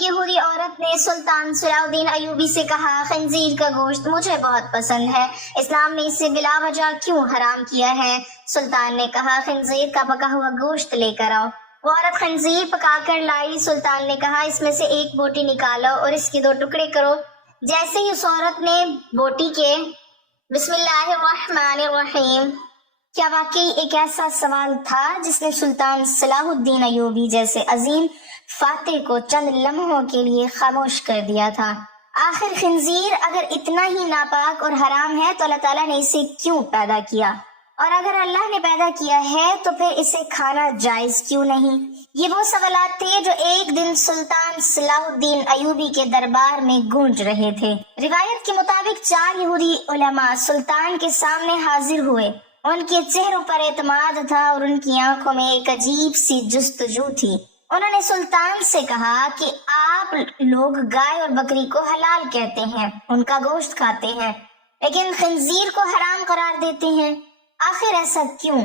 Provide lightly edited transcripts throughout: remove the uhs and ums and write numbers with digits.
ایک یہودی عورت نے سلطان صلاح الدین ایوبی سے کہا، خنزیر کا گوشت مجھے بہت پسند ہے، اسلام نے اسے بلا وجہ کیوں حرام کیا ہے؟ سلطان نے کہا، خنزیر کا پکا ہوا گوشت لے کر آؤ۔ وہ عورت خنزیر پکا کر لائی۔ سلطان نے کہا، اس میں سے ایک بوٹی نکالو اور اس کے 2 ٹکڑے کرو۔ جیسے ہی اس عورت نے بوٹی کے بسم اللہ الرحمن الرحیم، کیا واقعی ایک ایسا سوال تھا جس نے سلطان صلاح الدین ایوبی جیسے عظیم فاتح کو چند لمحوں کے لیے خاموش کر دیا تھا۔ آخر خنزیر اگر اتنا ہی ناپاک اور حرام ہے تو اللہ تعالیٰ نے اسے کیوں پیدا کیا؟ اور اگر اللہ نے پیدا کیا ہے تو پھر اسے کھانا جائز کیوں نہیں؟ یہ وہ سوالات تھے جو ایک دن سلطان صلاح الدین ایوبی کے دربار میں گونج رہے تھے۔ روایت کے مطابق 4 یہودی علماء سلطان کے سامنے حاضر ہوئے۔ ان کے چہروں پر اعتماد تھا اور ان کی آنکھوں میں ایک عجیب سی جستجو تھی۔ انہوں نے سلطان سے کہا کہ آپ لوگ گائے اور بکری کو حلال کہتے ہیں، ان کا گوشت کھاتے ہیں، لیکن خنزیر کو حرام قرار دیتے ہیں، آخر ایسا کیوں؟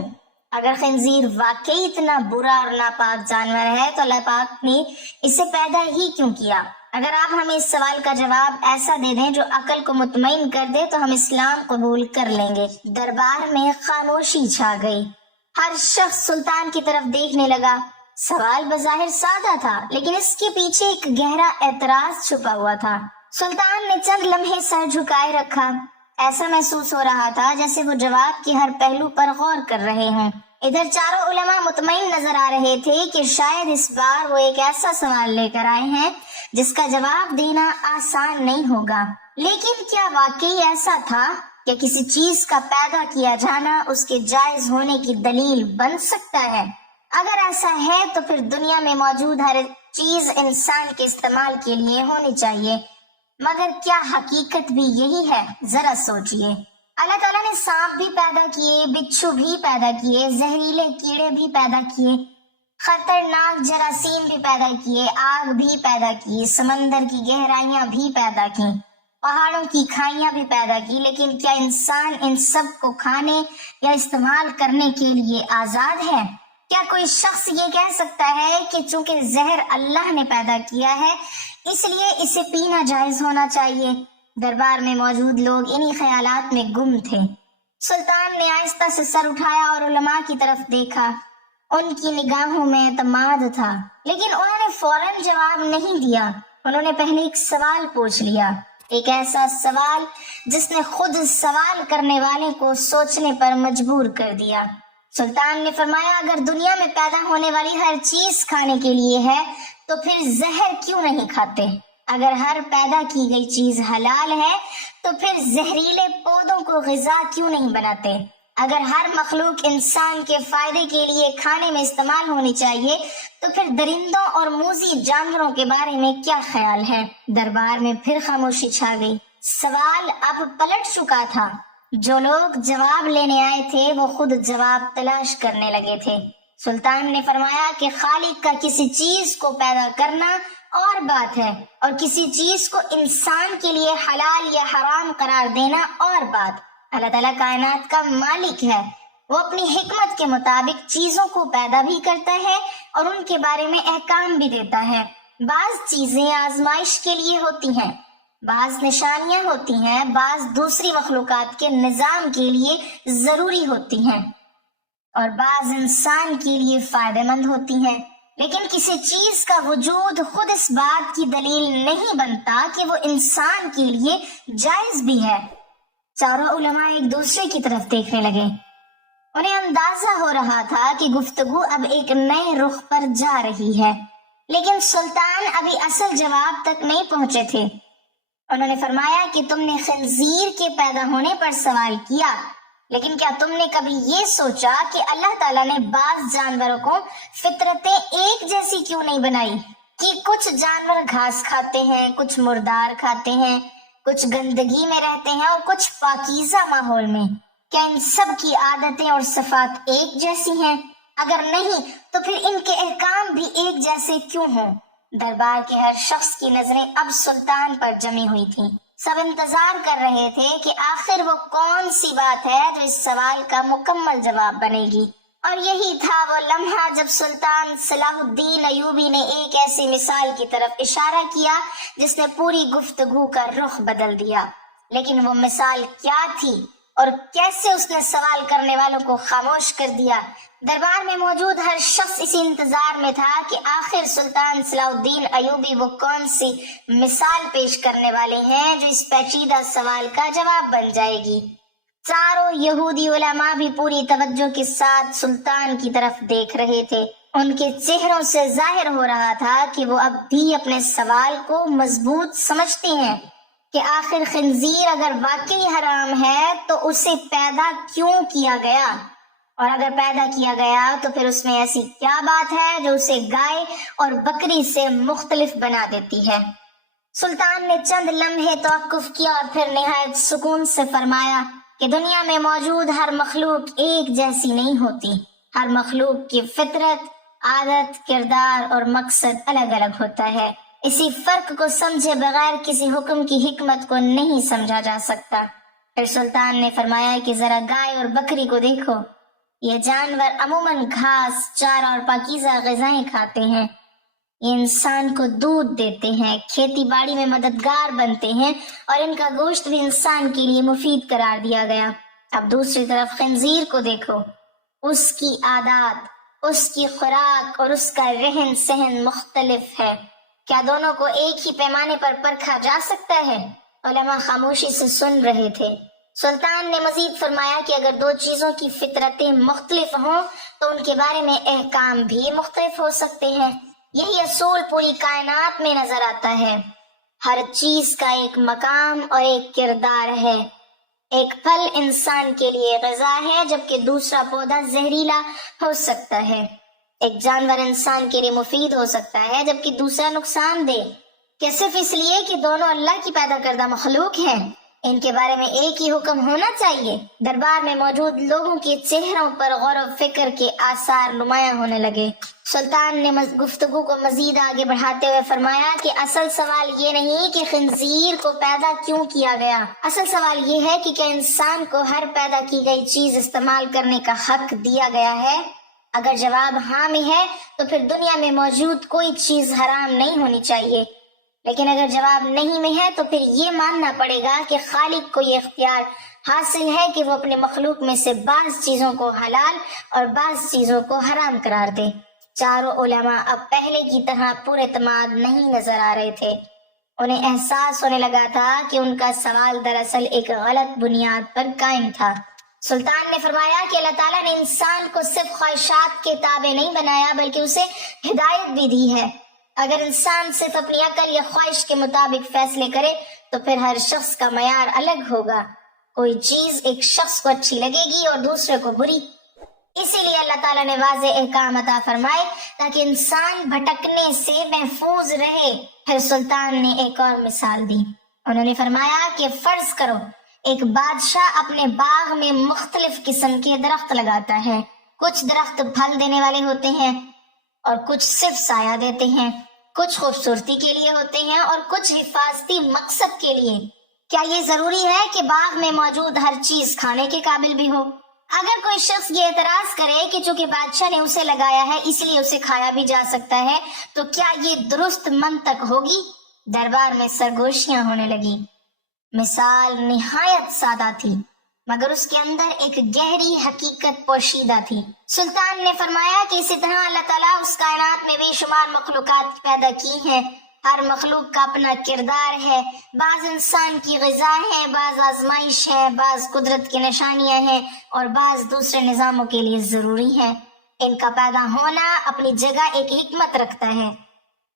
اگر خنزیر واقعی اتنا برا اور ناپاک جانور ہے تو اللہ پاک نے اسے پیدا ہی کیوں کیا؟ اگر آپ ہمیں اس سوال کا جواب ایسا دے دیں جو عقل کو مطمئن کر دے تو ہم اسلام قبول کر لیں گے۔ دربار میں خاموشی چھا گئی۔ ہر شخص سلطان کی طرف دیکھنے لگا۔ سوال بظاہر سادہ تھا لیکن اس کے پیچھے ایک گہرا اعتراض چھپا ہوا تھا۔ سلطان نے چند لمحے سر جھکائے رکھا۔ ایسا محسوس ہو رہا تھا جیسے وہ جواب کے ہر پہلو پر غور کر رہے ہوں۔ ادھر چاروں علماء مطمئن نظر آ رہے تھے کہ شاید اس بار وہ ایک ایسا سوال لے کر آئے ہیں جس کا جواب دینا آسان نہیں ہوگا۔ لیکن کیا واقعی ایسا تھا کہ کسی چیز کا پیدا کیا جانا اس کے جائز ہونے کی دلیل بن سکتا ہے؟ اگر ایسا ہے تو پھر دنیا میں موجود ہر چیز انسان کے استعمال کے لیے ہونی چاہیے، مگر کیا حقیقت بھی یہی ہے؟ ذرا سوچئے۔ اللہ تعالیٰ نے سانپ بھی پیدا کیے، بچھو بھی پیدا کیے، زہریلے کیڑے بھی پیدا کیے، خطرناک جراثیم بھی پیدا کیے، آگ بھی پیدا کی، سمندر کی گہرائیاں بھی پیدا کی، پہاڑوں کی کھائیاں بھی پیدا کی، لیکن کیا انسان ان سب کو کھانے یا استعمال کرنے کے لیے آزاد ہے؟ کیا کوئی شخص یہ کہہ سکتا ہے کہ چونکہ زہر اللہ نے پیدا کیا ہے اس لیے اسے پینا جائز ہونا چاہیے؟ دربار میں موجود لوگ انہی خیالات میں گم تھے۔ سلطان نے آہستہ سے سر اٹھایا اور علماء کی طرف دیکھا۔ ان کی نگاہوں میں اعتماد تھا، لیکن انہوں نے فوراً جواب نہیں دیا۔ انہوں نے پہلے ایک سوال پوچھ لیا، ایک ایسا سوال جس نے خود سوال کرنے والے کو سوچنے پر مجبور کر دیا۔ سلطان نے فرمایا، اگر دنیا میں پیدا ہونے والی ہر چیز کھانے کے لیے ہے تو پھر زہر کیوں نہیں کھاتے؟ اگر ہر پیدا کی گئی چیز حلال ہے تو پھر زہریلے پودوں کو غذا کیوں نہیں بناتے؟ اگر ہر مخلوق انسان کے فائدے کے لیے کھانے میں استعمال ہونی چاہیے تو پھر درندوں اور موذی جانوروں کے بارے میں کیا خیال ہے؟ دربار میں پھر خاموشی چھا گئی۔ سوال اب پلٹ چکا تھا۔ جو لوگ جواب لینے آئے تھے وہ خود جواب تلاش کرنے لگے تھے۔ سلطان نے فرمایا کہ خالق کا کسی چیز کو پیدا کرنا اور بات ہے اور کسی چیز کو انسان کے لیے حلال یا حرام قرار دینا اور بات۔ اللہ تعالیٰ کائنات کا مالک ہے، وہ اپنی حکمت کے مطابق چیزوں کو پیدا بھی کرتا ہے اور ان کے بارے میں احکام بھی دیتا ہے۔ بعض چیزیں آزمائش کے لیے ہوتی ہیں، بعض نشانیاں ہوتی ہیں، بعض دوسری مخلوقات کے نظام کے لیے ضروری ہوتی ہیں اور بعض انسان کے لیے فائدہ مند ہوتی ہیں، لیکن کسی چیز کا وجود خود اس بات کی دلیل نہیں بنتا کہ وہ انسان کے لیے جائز بھی ہے۔ چاروں علماء ایک دوسرے کی طرف دیکھنے لگے۔ انہیں اندازہ ہو رہا تھا کہ گفتگو اب ایک نئے رخ پر جا رہی ہے، لیکن سلطان ابھی اصل جواب تک نہیں پہنچے تھے۔ انہوں نے فرمایا کہ تم نے خنزیر کے پیدا ہونے پر سوال کیا، لیکن کیا تم نے کبھی یہ سوچا کہ اللہ تعالیٰ نے بعض جانوروں کو فطرتیں ایک جیسی کیوں نہیں بنائی؟ کہ کچھ جانور گھاس کھاتے ہیں، کچھ مردار کھاتے ہیں، کچھ گندگی میں رہتے ہیں اور کچھ پاکیزہ ماحول میں۔ کیا ان سب کی عادتیں اور صفات ایک جیسی ہیں؟ اگر نہیں تو پھر ان کے احکام بھی ایک جیسے کیوں ہوں؟ دربار کے ہر شخص کی نظریں اب سلطان پر جمی ہوئی تھیں۔ سب انتظار کر رہے تھے کہ آخر وہ کون سی بات ہے جو اس سوال کا مکمل جواب بنے گی اور یہی تھا وہ لمحہ جب سلطان صلاح الدین ایوبی نے ایک ایسی مثال کی طرف اشارہ کیا جس نے پوری گفتگو کا رخ بدل دیا۔ لیکن وہ مثال کیا تھی اور کیسے اس نے سوال کرنے والوں کو خاموش کر دیا؟ دربار میں موجود ہر شخص اسی انتظار میں تھا کہ آخر سلطان صلاح الدین ایوبی وہ کون سی مثال پیش کرنے والے ہیں جو اس پیچیدہ سوال کا جواب بن جائے گی۔ چاروں یہودی علماء بھی پوری توجہ کے ساتھ سلطان کی طرف دیکھ رہے تھے۔ ان کے چہروں سے ظاہر ہو رہا تھا کہ وہ اب بھی اپنے سوال کو مضبوط سمجھتے ہیں کہ آخر خنزیر اگر واقعی حرام ہے تو اسے پیدا کیوں کیا گیا، اور اگر پیدا کیا گیا تو پھر اس میں ایسی کیا بات ہے جو اسے گائے اور بکری سے مختلف بنا دیتی ہے۔ سلطان نے چند لمحے توقف کیا اور پھر نہایت سکون سے فرمایا کہ دنیا میں موجود ہر مخلوق ایک جیسی نہیں ہوتی۔ ہر مخلوق کی فطرت، عادت، کردار اور مقصد الگ الگ ہوتا ہے۔ اسی فرق کو سمجھے بغیر کسی حکم کی حکمت کو نہیں سمجھا جا سکتا۔ پھر سلطان نے فرمایا کہ ذرا گائے اور بکری کو دیکھو، یہ جانور عموماً گھاس، چارہ اور پاکیزہ غذائیں کھاتے ہیں۔ یہ انسان کو دودھ دیتے ہیں، کھیتی باڑی میں مددگار بنتے ہیں اور ان کا گوشت بھی انسان کے لیے مفید قرار دیا گیا۔ اب دوسری طرف خنزیر کو دیکھو، اس کی عادات، اس کی خوراک اور اس کا رہن سہن مختلف ہے۔ کیا دونوں کو ایک ہی پیمانے پر پرکھا جا سکتا ہے؟ علماء خاموشی سے سن رہے تھے۔ سلطان نے مزید فرمایا کہ اگر دو چیزوں کی فطرتیں مختلف ہوں تو ان کے بارے میں احکام بھی مختلف ہو سکتے ہیں۔ یہی اصول پوری کائنات میں نظر آتا ہے۔ ہر چیز کا ایک مقام اور ایک کردار ہے۔ ایک پھل انسان کے لیے غذا ہے جبکہ دوسرا پودا زہریلا ہو سکتا ہے۔ ایک جانور انسان کے لیے مفید ہو سکتا ہے جبکہ دوسرا نقصان دہ۔ کیا صرف اس لیے کہ دونوں اللہ کی پیدا کردہ مخلوق ہیں ان کے بارے میں ایک ہی حکم ہونا چاہیے؟ دربار میں موجود لوگوں کے چہروں پر غور و فکر کے آثار نمایاں ہونے لگے۔ سلطان نے گفتگو کو مزید آگے بڑھاتے ہوئے فرمایا کہ اصل سوال یہ نہیں کہ خنزیر کو پیدا کیوں کیا گیا، اصل سوال یہ ہے کہ کیا انسان کو ہر پیدا کی گئی چیز استعمال کرنے کا حق دیا گیا ہے؟ اگر جواب ہاں میں ہے تو پھر دنیا میں موجود کوئی چیز حرام نہیں ہونی چاہیے، لیکن اگر جواب نہیں میں ہے تو پھر یہ ماننا پڑے گا کہ خالق کو یہ اختیار حاصل ہے کہ وہ اپنے مخلوق میں سے بعض چیزوں کو حلال اور بعض چیزوں کو حرام قرار دے۔ چاروں علماء اب پہلے کی طرح پورے اعتماد نہیں نظر آ رہے تھے۔ انہیں احساس ہونے لگا تھا کہ ان کا سوال دراصل ایک غلط بنیاد پر قائم تھا۔ سلطان نے فرمایا کہ اللہ تعالیٰ نے انسان کو صرف خواہشات کے تابع نہیں بنایا بلکہ اسے ہدایت بھی دی ہے۔ اگر انسان صرف اپنی عقل یا خواہش کے مطابق فیصلے کرے تو پھر ہر شخص کا معیار الگ ہوگا۔ کوئی چیز ایک شخص کو اچھی لگے گی اور دوسرے کو بری۔ اسی لیے اللہ تعالیٰ نے واضح احکام عطا فرمائے تاکہ انسان بھٹکنے سے محفوظ رہے۔ پھر سلطان نے ایک اور مثال دی۔ انہوں نے فرمایا کہ فرض کرو ایک بادشاہ اپنے باغ میں مختلف قسم کے درخت لگاتا ہے۔ کچھ درخت پھل دینے والے ہوتے ہیں اور کچھ صرف سایہ دیتے ہیں، کچھ خوبصورتی کے لیے ہوتے ہیں اور کچھ حفاظتی مقصد کے لیے۔ کیا یہ ضروری ہے کہ باغ میں موجود ہر چیز کھانے کے قابل بھی ہو؟ اگر کوئی شخص یہ اعتراض کرے کہ چونکہ بادشاہ نے اسے لگایا ہے اس لیے اسے کھایا بھی جا سکتا ہے تو کیا یہ درست منطق ہوگی؟ دربار میں سرگوشیاں ہونے لگی۔ مثال نہایت سادہ تھی مگر اس کے اندر ایک گہری حقیقت پوشیدہ تھی۔ سلطان نے فرمایا کہ اسی طرح اللہ تعالیٰ اس کائنات میں بے شمار مخلوقات پیدا کی ہیں۔ ہر مخلوق کا اپنا کردار ہے، بعض انسان کی غذا ہے، بعض آزمائش ہے، بعض قدرت کی نشانیاں ہیں اور بعض دوسرے نظاموں کے لیے ضروری ہے۔ ان کا پیدا ہونا اپنی جگہ ایک حکمت رکھتا ہے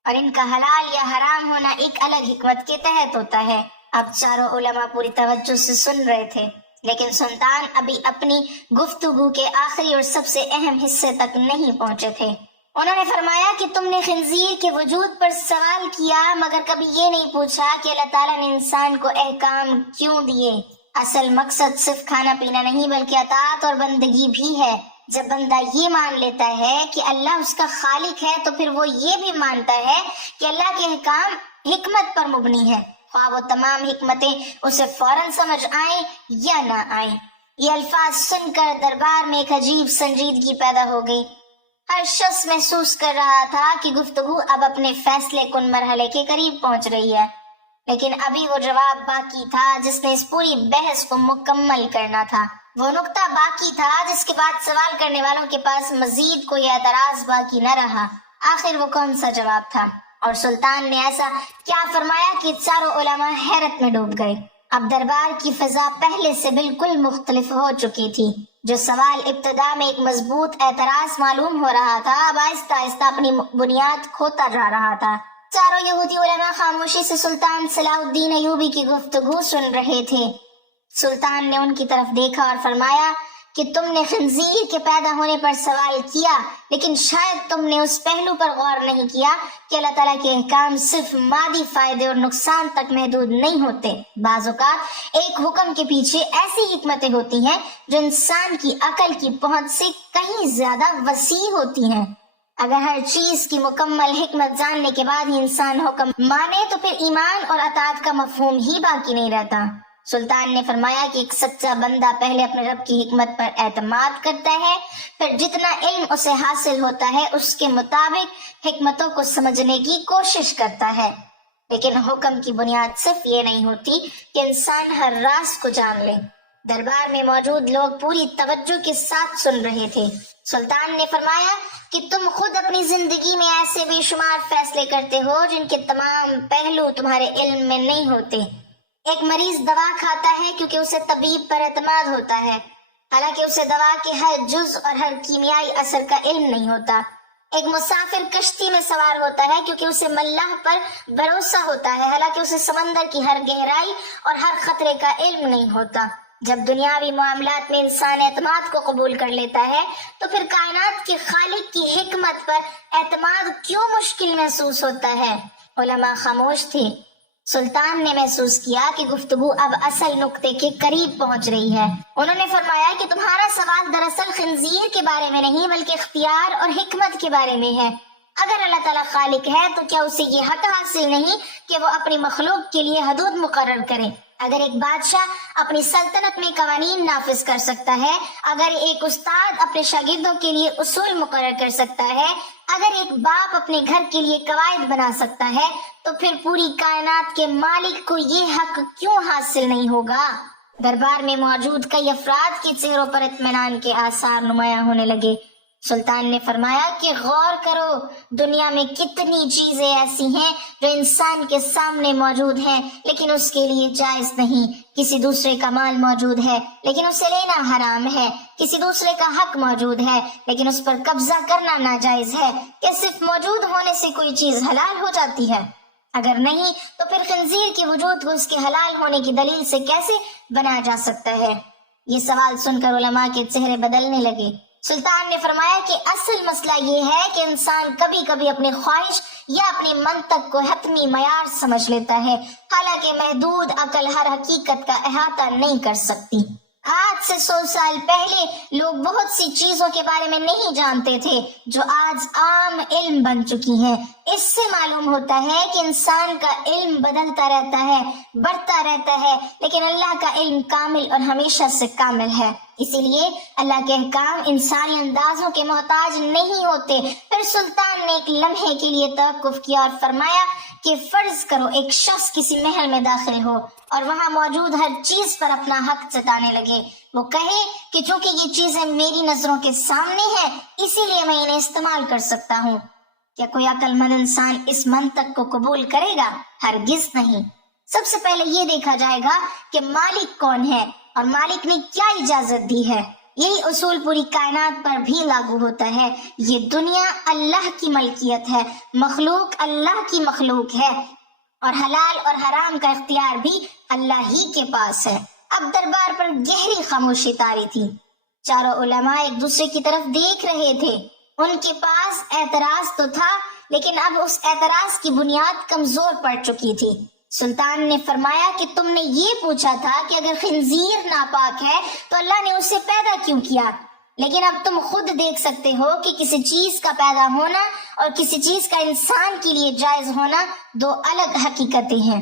اور ان کا حلال یا حرام ہونا ایک الگ حکمت کے تحت ہوتا ہے۔ اب چاروں علماء پوری توجہ سے سن رہے تھے لیکن سلطان ابھی اپنی گفتگو کے آخری اور سب سے اہم حصے تک نہیں پہنچے تھے۔ انہوں نے فرمایا کہ تم نے خنزیر کے وجود پر سوال کیا مگر کبھی یہ نہیں پوچھا کہ اللہ تعالیٰ نے انسان کو احکام کیوں دیے۔ اصل مقصد صرف کھانا پینا نہیں بلکہ اطاعت اور بندگی بھی ہے۔ جب بندہ یہ مان لیتا ہے کہ اللہ اس کا خالق ہے تو پھر وہ یہ بھی مانتا ہے کہ اللہ کے احکام حکمت پر مبنی ہے، خواہ وہ تمام حکمتیں اسے فوراً سمجھ آئیں یا نہ آئیں۔ یہ الفاظ سن کر دربار میں ایک عجیب سنجیدگی پیدا ہو گئی۔ ہر شخص محسوس کر رہا تھا کہ گفتگو اب اپنے فیصلے کن مرحلے کے قریب پہنچ رہی ہے، لیکن ابھی وہ جواب باقی تھا جس نے اس پوری بحث کو مکمل کرنا تھا۔ وہ نقطہ باقی تھا جس کے بعد سوال کرنے والوں کے پاس مزید کوئی اعتراض باقی نہ رہا۔ آخر وہ کون سا جواب تھا؟ اور سلطان نے ایسا کیا فرمایا کہ چاروں علماء حیرت میں ڈوب گئے۔ اب دربار کی فضا پہلے سے بالکل مختلف ہو چکی تھی۔ جو سوال ابتدا میں ایک مضبوط اعتراض معلوم ہو رہا تھا، اب آہستہ آہستہ اپنی بنیاد کھوتا جا رہا تھا۔ چاروں یہودی علماء خاموشی سے سلطان صلاح الدین ایوبی کی گفتگو سن رہے تھے۔ سلطان نے ان کی طرف دیکھا اور فرمایا کہ تم نے خنزیر کے پیدا ہونے پر سوال کیا، لیکن شاید تم نے اس پہلو پر غور نہیں کیا کہ اللہ تعالیٰ کے احکام صرف مادی فائدے اور نقصان تک محدود نہیں ہوتے۔ بعض اوقات ایک حکم کے پیچھے ایسی حکمتیں ہوتی ہیں جو انسان کی عقل کی پہنچ سے کہیں زیادہ وسیع ہوتی ہیں۔ اگر ہر چیز کی مکمل حکمت جاننے کے بعد ہی انسان حکم مانے تو پھر ایمان اور اطاعت کا مفہوم ہی باقی نہیں رہتا۔ سلطان نے فرمایا کہ ایک سچا بندہ پہلے اپنے رب کی حکمت پر اعتماد کرتا ہے، پھر جتنا علم اسے حاصل ہوتا ہے اس کے مطابق حکمتوں کو سمجھنے کی کوشش کرتا ہے۔ لیکن حکم کی بنیاد صرف یہ نہیں ہوتی کہ انسان ہر راز کو جان لے۔ دربار میں موجود لوگ پوری توجہ کے ساتھ سن رہے تھے۔ سلطان نے فرمایا کہ تم خود اپنی زندگی میں ایسے بے شمار فیصلے کرتے ہو جن کے تمام پہلو تمہارے علم میں نہیں ہوتے۔ ایک مریض دوا کھاتا ہے کیونکہ اسے طبیب پر اعتماد ہوتا ہے، حالانکہ اسے دوا کے ہر جز اور ہر کیمیائی اثر کا علم نہیں ہوتا۔ ایک مسافر کشتی میں سوار ہوتا ہے کیونکہ اسے ملاح پر بھروسہ ہوتا ہے، حالانکہ اسے سمندر کی ہر گہرائی اور ہر خطرے کا علم نہیں ہوتا۔ جب دنیاوی معاملات میں انسان اعتماد کو قبول کر لیتا ہے تو پھر کائنات کے خالق کی حکمت پر اعتماد کیوں مشکل محسوس ہوتا ہے؟ علماء خاموش تھے۔ سلطان نے محسوس کیا کہ گفتگو اب اصل نقطے کے قریب پہنچ رہی ہے۔ انہوں نے فرمایا کہ تمہارا سوال دراصل خنزیر کے بارے میں نہیں بلکہ اختیار اور حکمت کے بارے میں ہے۔ اگر اللہ تعالیٰ خالق ہے تو کیا اسے یہ حق حاصل نہیں کہ وہ اپنی مخلوق کے لیے حدود مقرر کرے؟ اگر ایک بادشاہ اپنی سلطنت میں قوانین نافذ کر سکتا ہے، اگر ایک استاد اپنے شاگردوں کے لیے اصول مقرر کر سکتا ہے، اگر ایک باپ اپنے گھر کے لیے قواعد بنا سکتا ہے، تو پھر پوری کائنات کے مالک کو یہ حق کیوں حاصل نہیں ہوگا؟ دربار میں موجود کئی افراد کے چہروں پر اطمینان کے آثار نمایاں ہونے لگے۔ سلطان نے فرمایا کہ غور کرو، دنیا میں کتنی چیزیں ایسی ہیں جو انسان کے سامنے موجود ہیں لیکن اس کے لیے جائز نہیں۔ کسی دوسرے کا مال موجود ہے لیکن اسے لینا حرام ہے، کسی دوسرے کا حق موجود ہے لیکن اس پر قبضہ کرنا ناجائز ہے۔ کیا صرف موجود ہونے سے کوئی چیز حلال ہو جاتی ہے؟ اگر نہیں تو پھر خنزیر کے وجود کو اس کے حلال ہونے کی دلیل سے کیسے بنایا جا سکتا ہے؟ یہ سوال سن کر علماء کے چہرے بدلنے لگے۔ سلطان نے فرمایا کہ اصل مسئلہ یہ ہے کہ انسان کبھی کبھی اپنی خواہش یا اپنی منطق کو حتمی معیار سمجھ لیتا ہے، حالانکہ محدود عقل ہر حقیقت کا احاطہ نہیں کر سکتی۔ آج سے 100 سال پہلے لوگ بہت سی چیزوں کے بارے میں نہیں جانتے تھے جو آج عام علم بن چکی ہیں۔ اس سے معلوم ہوتا ہے کہ انسان کا علم بدلتا رہتا ہے، بڑھتا رہتا ہے، لیکن اللہ کا علم کامل اور ہمیشہ سے کامل ہے۔ اسی لیے اللہ کے احکام انسانی اندازوں کے محتاج نہیں ہوتے۔ پھر سلطان نے ایک لمحے کے لیے توقف کیا اور فرمایا کہ فرض کرو ایک شخص کسی محل میں داخل ہو اور وہاں موجود ہر چیز پر اپنا حق جتانے لگے۔ وہ کہے کہ چونکہ یہ چیزیں میری نظروں کے سامنے ہیں اسی لیے میں انہیں استعمال کر سکتا ہوں۔ کیا کوئی عقل مند انسان اس منطق کو قبول کرے گا؟ ہرگز نہیں۔ سب سے پہلے یہ دیکھا جائے گا کہ مالک کون ہے اور مالک نے کیا اجازت دی ہے۔ یہی اصول پوری کائنات پر بھی لاگو ہوتا ہے۔ یہ دنیا اللہ کی ملکیت ہے، مخلوق اللہ کی مخلوق ہے، اور حلال اور حرام کا اختیار بھی اللہ ہی کے پاس ہے۔ اب دربار پر گہری خاموشی طاری تھی۔ چاروں علماء ایک دوسرے کی طرف دیکھ رہے تھے۔ ان کے پاس اعتراض تو تھا لیکن اب اس اعتراض کی بنیاد کمزور پڑ چکی تھی۔ سلطان نے فرمایا کہ تم نے یہ پوچھا تھا کہ اگر خنزیر ناپاک ہے تو اللہ نے اسے پیدا کیوں کیا، لیکن اب تم خود دیکھ سکتے ہو کہ کسی چیز کا پیدا ہونا اور کسی چیز کا انسان کے لیے جائز ہونا دو الگ حقیقتیں ہیں۔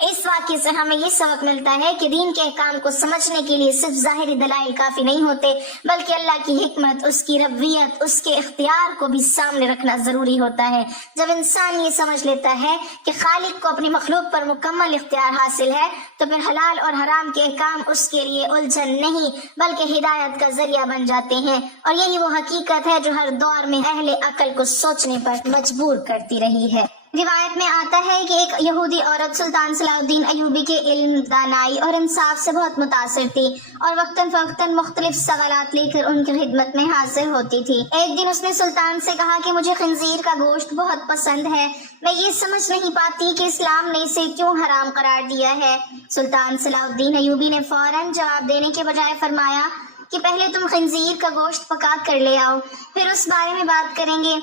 اس واقعے سے ہمیں یہ سبق ملتا ہے کہ دین کے احکام کو سمجھنے کے لیے صرف ظاہری دلائل کافی نہیں ہوتے، بلکہ اللہ کی حکمت، اس کی ربویت، اس کے اختیار کو بھی سامنے رکھنا ضروری ہوتا ہے۔ جب انسان یہ سمجھ لیتا ہے کہ خالق کو اپنی مخلوق پر مکمل اختیار حاصل ہے تو پھر حلال اور حرام کے احکام اس کے لیے الجھن نہیں بلکہ ہدایت کا ذریعہ بن جاتے ہیں، اور یہی وہ حقیقت ہے جو ہر دور میں اہل عقل کو سوچنے پر مجبور کرتی رہی ہے۔ روایت میں آتا ہے کہ ایک یہودی عورت سلطان صلاح الدین ایوبی کے علم، دانائی اور انصاف سے بہت متاثر تھی اور وقتاً فوقتاً مختلف سوالات لے کر ان کی خدمت میں حاضر ہوتی تھی۔ ایک دن اس نے سلطان سے کہا کہ مجھے خنزیر کا گوشت بہت پسند ہے، میں یہ سمجھ نہیں پاتی کہ اسلام نے اسے کیوں حرام قرار دیا ہے۔ سلطان صلاح الدین ایوبی نے فوراً جواب دینے کے بجائے فرمایا کہ پہلے تم خنزیر کا گوشت پکا کر لے آؤ، پھر اس بارے میں بات کریں گے۔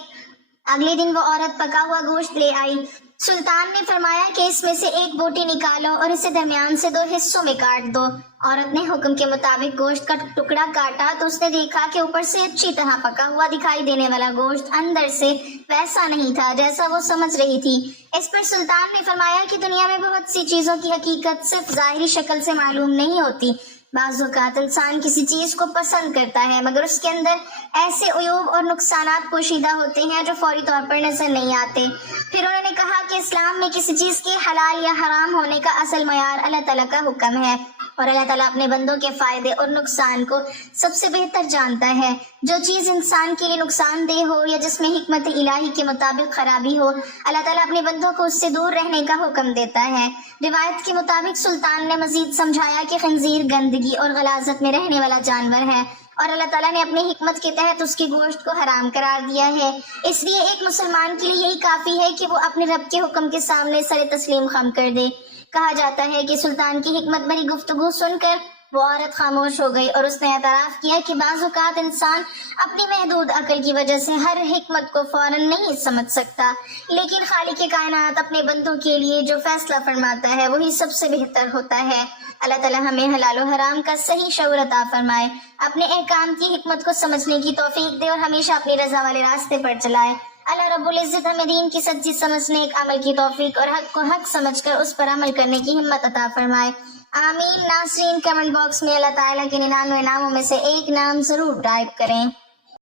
اگلے دن وہ عورت پکا ہوا گوشت لے آئی۔ سلطان نے فرمایا کہ اس میں سے ایک بوٹی نکالو اور اسے درمیان سے 2 حصوں میں کاٹ دو۔ عورت نے حکم کے مطابق گوشت کا ٹکڑا کاٹا تو اس نے دیکھا کہ اوپر سے اچھی طرح پکا ہوا دکھائی دینے والا گوشت اندر سے ویسا نہیں تھا جیسا وہ سمجھ رہی تھی۔ اس پر سلطان نے فرمایا کہ دنیا میں بہت سی چیزوں کی حقیقت صرف ظاہری شکل سے معلوم نہیں ہوتی۔ بعض اوقات انسان کسی چیز کو پسند کرتا ہے مگر اس کے اندر ایسے عیوب اور نقصانات پوشیدہ ہوتے ہیں جو فوری طور پر نظر نہیں آتے۔ پھر انہوں نے کہا کہ اسلام میں کسی چیز کے حلال یا حرام ہونے کا اصل معیار اللہ تعالیٰ کا حکم ہے، اور اللہ تعالیٰ اپنے بندوں کے فائدے اور نقصان کو سب سے بہتر جانتا ہے۔ جو چیز انسان کے لیے نقصان دہ ہو یا جس میں حکمت الہی کے مطابق خرابی ہو، اللہ تعالیٰ اپنے بندوں کو اس سے دور رہنے کا حکم دیتا ہے۔ روایت کے مطابق سلطان نے مزید سمجھایا کہ خنزیر گندگی اور غلاظت میں رہنے والا جانور ہے اور اللہ تعالیٰ نے اپنی حکمت کے تحت اس کے گوشت کو حرام قرار دیا ہے۔ اس لیے ایک مسلمان کے لیے یہی کافی ہے کہ وہ اپنے رب کے حکم کے سامنے سر تسلیم خم کر دے۔ کہا جاتا ہے کہ سلطان کی حکمت بھری گفتگو سن کر وہ عورت خاموش ہو گئی اور اس نے اعتراف کیا کہ بعض اوقات انسان اپنی محدود عقل کی وجہ سے ہر حکمت کو فوراً نہیں سمجھ سکتا، لیکن خالق کائنات اپنے بندوں کے لیے جو فیصلہ فرماتا ہے وہی سب سے بہتر ہوتا ہے۔ اللہ تعالیٰ ہمیں حلال و حرام کا صحیح شعور عطا فرمائے، اپنے احکام کی حکمت کو سمجھنے کی توفیق دے اور ہمیشہ اپنی رضا والے راستے پر چلائے۔ اللہ رب العزت ہمیں دین کی سچی سمجھنے، ایک عمل کی توفیق اور حق کو حق سمجھ کر اس پر عمل کرنے کی ہمت عطا فرمائے، آمین۔ ناظرین، کمنٹ باکس میں اللہ تعالیٰ کے 99 ناموں میں سے ایک نام ضرور ٹائپ کریں۔